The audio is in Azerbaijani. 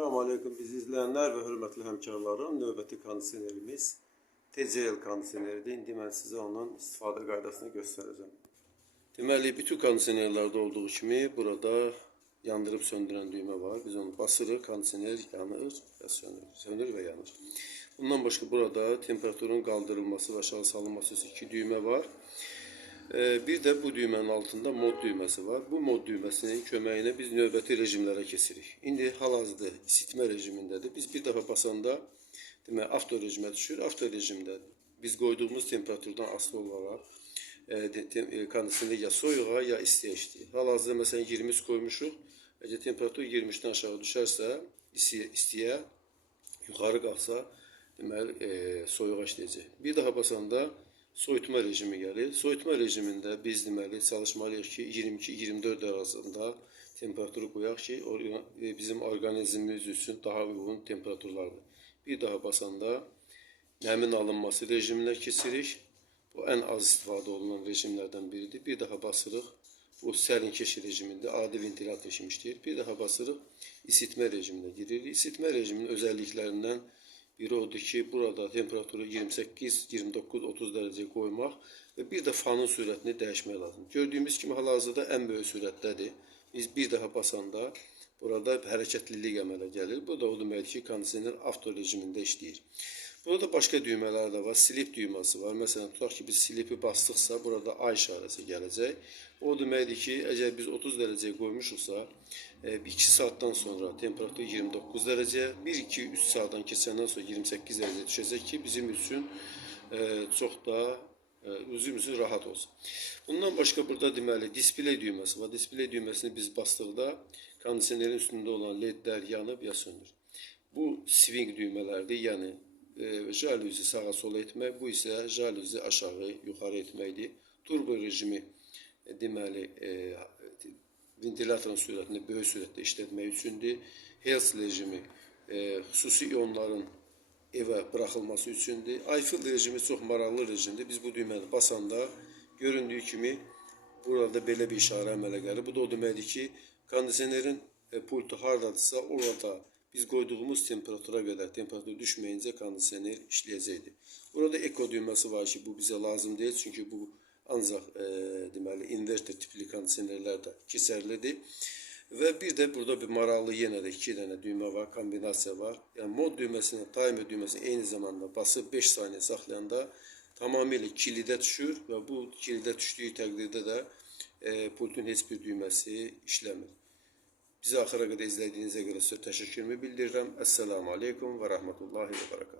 Selamun Aleyküm bizi izleyenler ve hürmetli hemkarlarım. Növbəti kondisionerimiz TCL kondisioneridir. İndi mən sizə onun istifadə qaydasını göstərəcəm. Deməli, bütün kondisionerlərdə olduğu kimi burada yandırıb söndürən düymə var. Biz onu basırıq, kondisioner yanır və sönür və yanır. Bundan başqa burada temperaturun qaldırılması və aşağı salınması üçün 2 düymə var. Bir də bu düymənin altında mod düyməsi var. Bu mod düyməsinin köməyinə biz növbəti rejimlərə keçirik. İndi hal-hazırda isitmə rejimindədir. Biz bir dəfə basanda avto rejimə düşür. Avto rejimdə biz qoyduğumuz temperaturdan asılı olaraq kondisioner ya soyuğa ya istiyə işləyir. Hal-hazırda məsələn 20 qoymuşuq. Əgər temperatur 23-dən aşağı düşərsə, istiyə yuxarı qalsa, deməli soyuğa işləyəcək. Bir daha basanda soyutma rejimi gəlir. Soyutma rejimində biz deməli çalışmalıyıq ki 22-24 arasında temperaturu qoyaq ki bizim orqanizmimiz üçün daha uyğun temperaturlardır. Bir daha basanda nəmin alınması rejiminə keçirik. Bu ən az istifadə olunan rejimlərdən biridir. Bir daha basırıq. Bu sərinkeş rejimində adi ventilator rejimi işləyir. Bir daha basırıq. İsitmə rejiminə giririk. İsitmə rejiminin özəlliklərindən biri odur ki, burada temperaturu 28, 29, 30 dərəcəyə qoymaq və bir də fanın sürətini dəyişmək lazım. Gördüyümüz kimi hal-hazırda ən böyük sürətdədir. Biz bir daha basanda burada hərəkətlilik əmələ gəlir. Bu da o deməkdir ki, kondisioner avto rejimində işləyir. Burada başqa düymələr də var. Slip düyməsi var. Məsələn, tutaq ki, biz slipi basdıqsa, burada ay işarəsi gələcək. O deməkdir ki, əgər biz 30 dərəcəyə qoymuşuqsa, 2 saatdan sonra temperatur 29 dərəcəyə, 1-2-3 saatdan keçəndən sonra 28 dərəcəyə düşəcək ki, bizim üçün çox da rahat olsun. Bundan başqa burada deməli displey düyməsi var. Displey düyməsini biz basdıqda kondisionerin üstündə olan ledlər yanıb ya sönür. Bu swing düymələrdir, yəni jaluzi sağa sola etmək, bu isə jaluzi aşağı yuxarı etməkdir. Turbo rejimi deməli ventilatorun sürətini böyük sürətdə işlətmək üçündür. Health rejimi xüsusi ionların evə buraxılması üçündür. iFill rejimi çox maraqlı rejimdir. Biz bu düyməni basanda göründüyü kimi burada belə bir işarə əmələ gəlir. Bu da o deməkdir ki, kondisionerin pultu haradadırsa orada biz qoyduğumuz temperatura qədər temperatur düşməyincə kondisioner işləyəcəkdir. Burada eko düyməsi var ki, bu bizə lazım deyil. Çünki bu ancaq deməli inverter tipli kondisionerlərdə keçərlidir. Və bir də burada bir maraqlı yenə də 2 dənə düymə var, kombinasiya var. Yəni mod düyməsini, timer düyməsini eyni zamanda basıb 5 saniyə saxlayanda tamamilə kilidə düşür və bu kilidə düşdüyü təqdirdə də pultun heç bir düyməsi işləmir. Bizi axıra qədər izlədiyinizə görə sizə təşəkkürümü bildirirəm. Əssəlamu aleykum və rəhmətullahi və bərəkatuhu.